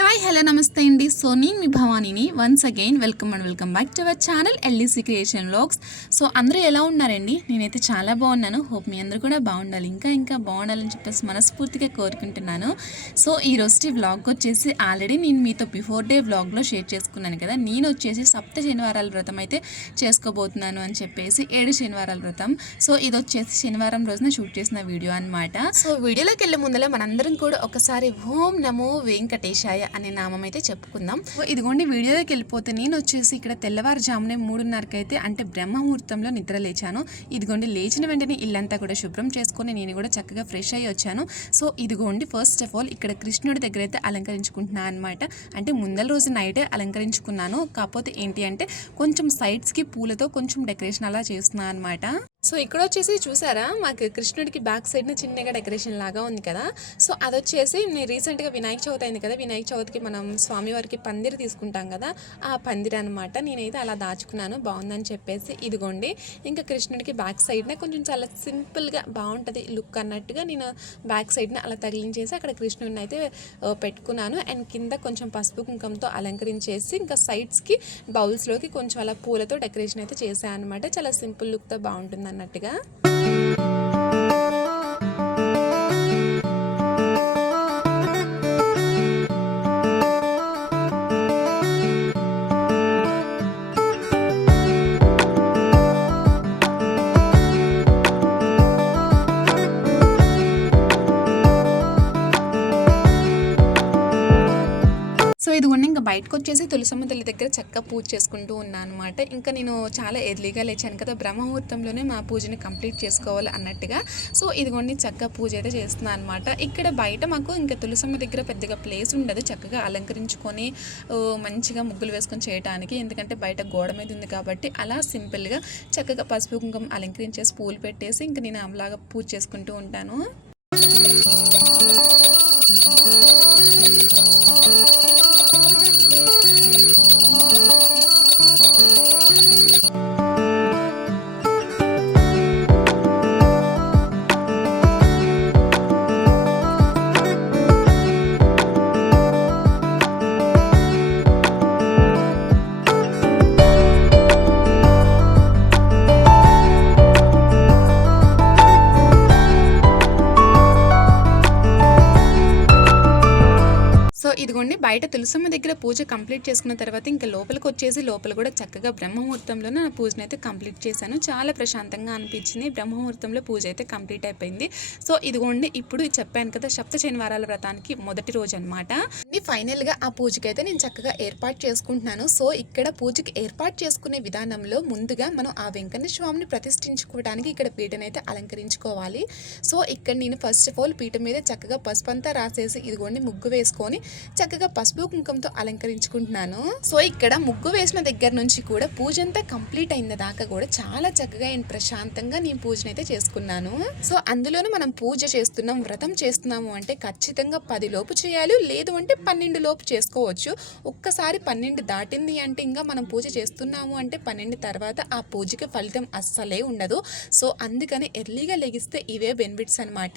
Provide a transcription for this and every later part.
come hi hello నమస్తే అండి. So నేను మీ భవానీని once again welcome and welcome back to our channel LEC creation vlogs so అందరూ ఎలా ఉన్నారండి? నేనైతే చాలా బాగున్నాను. హోప్ మీ అందరూ కూడా బాగుండాలి. ఇంకా ఇంకా బాగుండాలని చెప్పేసి మనస్ఫూర్తిగా కోరుకుంటున్నాను. సో ఈ రోజు వ్లాగ్ వచ్చేసి ఆల్రెడీ నేను మీతో బిఫోర్ డే వ్లాగ్లో షేర్ చేసుకున్నాను కదా. నేను వచ్చేసి సప్త శనివారాల వ్రతం అయితే చేసుకోబోతున్నాను అని చెప్పేసి ఏడు శనివారాల వ్రతం. సో ఇది వచ్చేసి శనివారం రోజున షూట్ చేసిన వీడియో అన్నమాట. సో వీడియోలోకి వెళ్ళే ముందర మనందరం కూడా ఒకసారి ఓం నమో వెంకటేశాయ అనే నామం అయితే చెప్పుకుందాం. సో ఇదిగోండి వీడియోలోకి వెళ్ళిపోతే నేను వచ్చేసి ఇక్కడ తెల్లవారుజామునే మూడున్నరకి అయితే అంటే బ్రహ్మముహూర్తంలో నిద్ర లేచాను. ఇదిగోండి లేచిన వెంటనే ఇల్లంతా కూడా శుభ్రం చేసుకొని నేను కూడా చక్కగా ఫ్రెష్ అయ్యి వచ్చాను. సో ఇదిగోండి ఫస్ట్ ఆఫ్ ఆల్ ఇక్కడ కృష్ణుడి దగ్గర అయితే అలంకరించుకుంటున్నాను అనమాట అంటే ముందల రోజు నైటే అలంకరించుకున్నాను. కాకపోతే ఏంటి అంటే కొంచెం సైడ్స్కి పూలతో కొంచెం డెకరేషన్ అలా చేస్తున్నాను అనమాట సో ఇక్కడ వచ్చేసి చూసారా? మాకు కృష్ణుడికి బ్యాక్ సైడ్న చిన్నగా డెకరేషన్ లాగా ఉంది కదా. సో అది వచ్చేసి నేను రీసెంట్గా వినాయక చవితి అయింది కదా. వినాయక చవితికి మనం స్వామివారికి పందిరి తీసుకుంటాం కదా. ఆ పందిరి అనమాట నేనైతే అలా దాచుకున్నాను. బాగుందని చెప్పేసి ఇదిగోండి. ఇంకా కృష్ణుడికి బ్యాక్ సైడ్న కొంచెం చాలా సింపుల్గా బాగుంటుంది లుక్ అన్నట్టుగా నేను బ్యాక్ సైడ్న అలా తగిలించేసి అక్కడ కృష్ణుడిని అయితే పెట్టుకున్నాను. అండ్ కింద కొంచెం పసుపు కుంకంతో అలంకరించేసి ఇంకా సైడ్స్కి బౌల్స్లోకి కొంచెం అలా పూలతో డెకరేషన్ అయితే చేశాను అనమాట చాలా సింపుల్ లుక్తో బాగుంటుంది అన్నట్టుగా. బయటకు వచ్చేసి తులసమ్మ తల్లి దగ్గర చక్కగా పూజ చేసుకుంటూ ఉన్నాను అనమాట ఇంకా నేను చాలా ఎర్లీగా లేచాను కదా బ్రహ్మముహూర్తంలోనే మా పూజని కంప్లీట్ చేసుకోవాలి అన్నట్టుగా. సో ఇదిగోండి చక్కగా పూజ అయితే చేస్తున్నాను అనమాట ఇక్కడ బయట మాకు ఇంకా తులసమ్మ దగ్గర పెద్దగా ప్లేస్ ఉండదు. చక్కగా అలంకరించుకొని మంచిగా ముగ్గులు వేసుకొని చేయడానికి ఎందుకంటే బయట గోడ మీద ఉంది కాబట్టి అలా సింపుల్గా చక్కగా పసుపు కుంకుమ అలంకరించేసి పూలు పెట్టేసి ఇంకా నేను అలాగా పూజ చేసుకుంటూ ఉంటాను. ఇదిగోండి బయట తులసమ్మ దగ్గర పూజ కంప్లీట్ చేసుకున్న తర్వాత ఇంకా లోపలికి వచ్చేసి లోపల కూడా చక్కగా బ్రహ్మముహూర్తంలో నా పూజను అయితే కంప్లీట్ చేశాను. చాలా ప్రశాంతంగా అనిపించింది. బ్రహ్మముహూర్తంలో పూజ అయితే కంప్లీట్ అయిపోయింది. సో ఇదిగోండి ఇప్పుడు చెప్పాను కదా సప్త శనివారాల వ్రతానికి మొదటి రోజు అనమాట ఫైనల్గా ఆ పూజకి అయితే నేను చక్కగా ఏర్పాటు చేసుకుంటున్నాను. సో ఇక్కడ పూజకి ఏర్పాటు చేసుకునే విధానంలో ముందుగా మనం ఆ వెంకన్న స్వామిని ప్రతిష్ఠించుకోవడానికి ఇక్కడ పీటనైతే అలంకరించుకోవాలి. సో ఇక్కడ నేను ఫస్ట్ ఆఫ్ ఆల్ పీట మీద చక్కగా పసుపు అంతా రాసేసి ఇదిగోండి ముగ్గు వేసుకొని చక్కగా పసుపు కుంకుమతో అలంకరించుకుంటున్నాను. సో ఇక్కడ ముగ్గు వేసిన దగ్గర నుంచి కూడా పూజ అంతా కంప్లీట్ అయిన దాకా కూడా చాలా చక్కగా అండ్ ప్రశాంతంగా నేను పూజనైతే చేసుకున్నాను. సో అందులోనూ మనం పూజ చేస్తున్నాం వ్రతం చేస్తున్నాము అంటే ఖచ్చితంగా పది లోపు చేయాలి లేదు అంటే పన్నెండు లోపు చేసుకోవచ్చు. ఒక్కసారి పన్నెండు దాటింది అంటే ఇంకా మనం పూజ చేస్తున్నాము అంటే పన్నెండు తర్వాత ఆ పూజకి ఫలితం అస్సలే ఉండదు. సో అందుకని ఎర్లీగా లెగిస్తే ఇవే బెనిఫిట్స్ అనమాట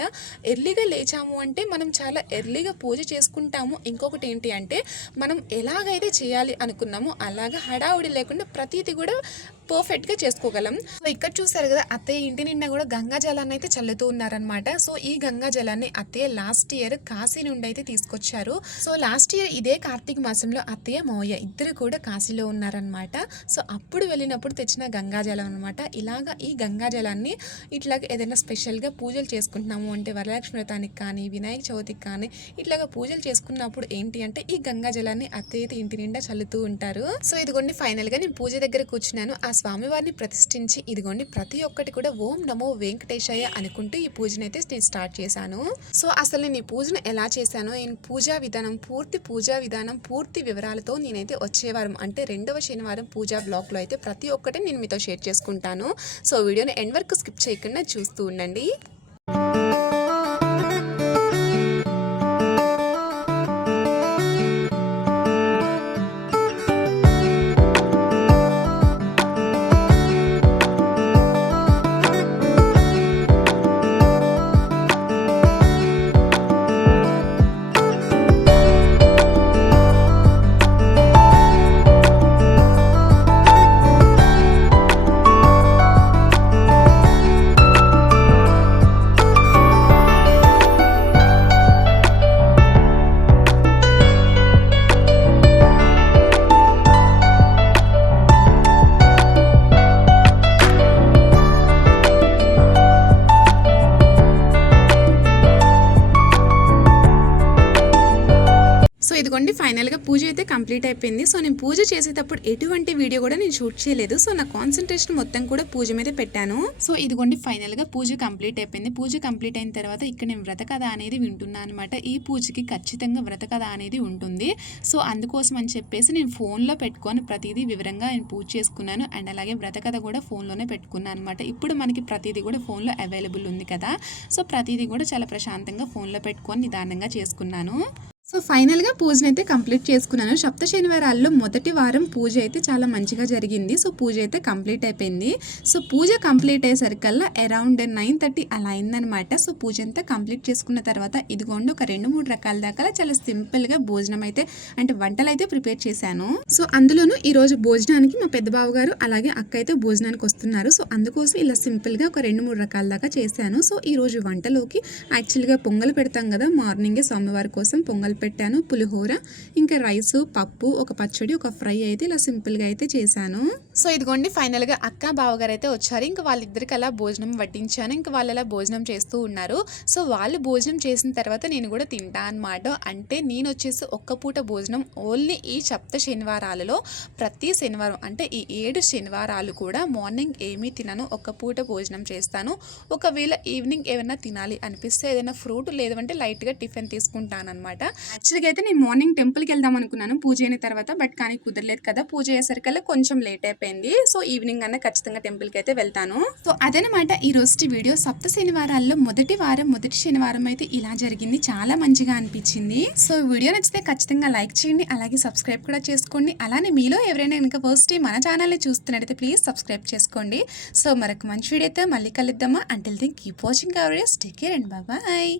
ఎర్లీగా లేచాము అంటే మనం చాలా ఎర్లీగా పూజ చేసుకుంటాము ఇంకొకటి ఏంటి అంటే మనం ఎలాగైతే చేయాలి అనుకున్నామో అలాగా హడావుడి లేకుండా ప్రతిదీ కూడా పర్ఫెక్ట్గా చేసుకోగలం. సో ఇక్కడ చూసారు కదా అత్తయ్య ఇంటి నిండా కూడా గంగా జలాన్ని అయితే చల్లుతూ ఉన్నారనమాట సో ఈ గంగా జలాన్ని అత్తయ్య లాస్ట్ ఇయర్ కాశీ నుండి అయితే తీసుకొచ్చారు. సో లాస్ట్ ఇయర్ ఇదే కార్తీక మాసంలో అత్తయ్య మోయ ఇద్దరు కూడా కాశీలో ఉన్నారనమాట సో అప్పుడు వెళ్ళినప్పుడు తెచ్చిన గంగా జలం అనమాట ఇలాగా ఈ గంగా జలాన్ని ఇట్లాగ ఏదైనా స్పెషల్గా పూజలు చేసుకుంటున్నాము అంటే వరలక్ష్మి వ్రతానికి కానీ వినాయక చవితికి కానీ ఇట్లాగ పూజలు చేసుకున్నప్పుడు ఏంటి అంటే ఈ గంగా జలాన్ని అత్తయ్య అయితే ఇంటి నిండా చల్లుతూ ఉంటారు. సో ఇదిగోండి ఫైనల్గా నేను పూజ దగ్గర కూర్చున్నాను. ఆ స్వామివారిని ప్రతిష్ఠించి ఇదిగోండి ప్రతి ఒక్కటి కూడా ఓం నమో వెంకటేశయ్య అనుకుంటూ ఈ పూజనైతే నేను స్టార్ట్ చేశాను. సో అసలు నేను ఈ పూజను ఎలా చేశాను నేను పూజా విధానం పూర్తి పూజా విధానం పూర్తి వివరాలతో నేనైతే వచ్చేవారం అంటే రెండవ శనివారం పూజా బ్లాగ్లో అయితే ప్రతి ఒక్కటి నేను మీతో షేర్ చేసుకుంటాను. సో వీడియోని ఎండ్ వరకు స్కిప్ చేయకుండా చూస్తూ ఉండండి. సో ఫైనల్గా పూజ అయితే కంప్లీట్ అయిపోయింది. సో నేను పూజ చేసేటప్పుడు ఎటువంటి వీడియో కూడా నేను షూట్ చేయలేదు. సో నా కాన్సన్ట్రేషన్ మొత్తం కూడా పూజ మీద పెట్టాను. సో ఇదిగోండి ఫైనల్గా పూజ కంప్లీట్ అయిపోయింది. పూజ కంప్లీట్ అయిన తర్వాత ఇక్కడ నేను వ్రత కథ అనేది వింటున్నాను అనమాట ఈ పూజకి ఖచ్చితంగా వ్రత కథ అనేది ఉంటుంది. సో అందుకోసం అని చెప్పేసి నేను ఫోన్లో పెట్టుకొని ప్రతిదీ వివరంగా నేను పూజ చేసుకున్నాను. అండ్ అలాగే వ్రత కథ కూడా ఫోన్లోనే పెట్టుకున్నాను అనమాట ఇప్పుడు మనకి ప్రతిదీ కూడా ఫోన్లో అవైలబుల్ ఉంది కదా. సో ప్రతిదీ కూడా చాలా ప్రశాంతంగా ఫోన్లో పెట్టుకొని నిదానంగా చేసుకున్నాను. సో ఫైనల్గా పూజను అయితే కంప్లీట్ చేసుకున్నాను. సప్త శనివారాల్లో మొదటి వారం పూజ అయితే చాలా మంచిగా జరిగింది. సో పూజ అయితే కంప్లీట్ అయిపోయింది. సో పూజ కంప్లీట్ అయ్యేసరికల్లా అరౌండ్ నైన్ థర్టీ అలా అయిందనమాట సో పూజ అంతా కంప్లీట్ చేసుకున్న తర్వాత ఇదిగోండి ఒక రెండు మూడు రకాల దాకా చాలా సింపుల్గా భోజనం అయితే అంటే వంటలు అయితే ప్రిపేర్ చేశాను. సో అందులోనూ ఈరోజు భోజనానికి మా పెద్ద బావ గారు అలాగే అక్క అయితే భోజనానికి వస్తున్నారు. సో అందుకోసం ఇలా సింపుల్గా ఒక రెండు మూడు రకాల దాకా చేశాను. సో ఈ రోజు వంటలోకి యాక్చువల్గా పొంగల్ పెడతాం కదా మార్నింగే స్వామివారి కోసం పొంగల్ పెట్టాను. పులిహోర ఇంకా రైస్ పప్పు ఒక పచ్చడి ఒక ఫ్రై అయితే ఇలా సింపుల్గా అయితే చేశాను. సో ఇదిగోండి ఫైనల్గా అక్క బావగారు అయితే వచ్చారు. ఇంకా వాళ్ళిద్దరికి అలా భోజనం వడ్డించాను. ఇంకా వాళ్ళు అలా భోజనం చేస్తూ ఉన్నారు. సో వాళ్ళు భోజనం చేసిన తర్వాత నేను కూడా తింటా అన్నమాట. అంటే నేను వచ్చేసి ఒక్క పూట భోజనం ఓన్లీ ఈ సప్త శనివారాలలో ప్రతి శనివారం అంటే ఈ ఏడు శనివారాలు కూడా మార్నింగ్ ఏమీ తినను. ఒక్క పూట భోజనం చేస్తాను. ఒకవేళ ఈవినింగ్ ఏమైనా తినాలి అనిపిస్తే ఏదైనా ఫ్రూట్ లేదంటే లైట్గా టిఫిన్ తీసుకుంటాను అనమాట యాక్చువల్గా అయితే నేను మార్నింగ్ టెంపుల్కి వెళ్దాం అనుకున్నాను పూజ అయిన తర్వాత బట్ కానీ కుదరలేదు కదా. పూజ అయ్యేసరికల్లా కొంచెం లేట్ అయిపోయింది. సో ఈవినింగ్ అన్న ఖచ్చితంగా టెంపుల్కి అయితే వెళ్తాను. సో అదనమాట ఈ రోజు వీడియో సప్త శనివారాల్లో మొదటి వారం మొదటి శనివారం అయితే ఇలా జరిగింది. చాలా మంచిగా అనిపించింది. సో వీడియో నచ్చితే ఖచ్చితంగా లైక్ చేయండి. అలాగే సబ్స్క్రైబ్ కూడా చేసుకోండి. అలానే మీలో ఎవరైనా కనుక ఫస్ట్ టైం మన ఛానల్ని చూస్తున్నట్టయితే ప్లీజ్ సబ్స్క్రైబ్ చేసుకోండి. సో మరొక మంచి వీడియోతో మళ్ళీ కలుద్దామా? Until think keep watching our stake care and bye bye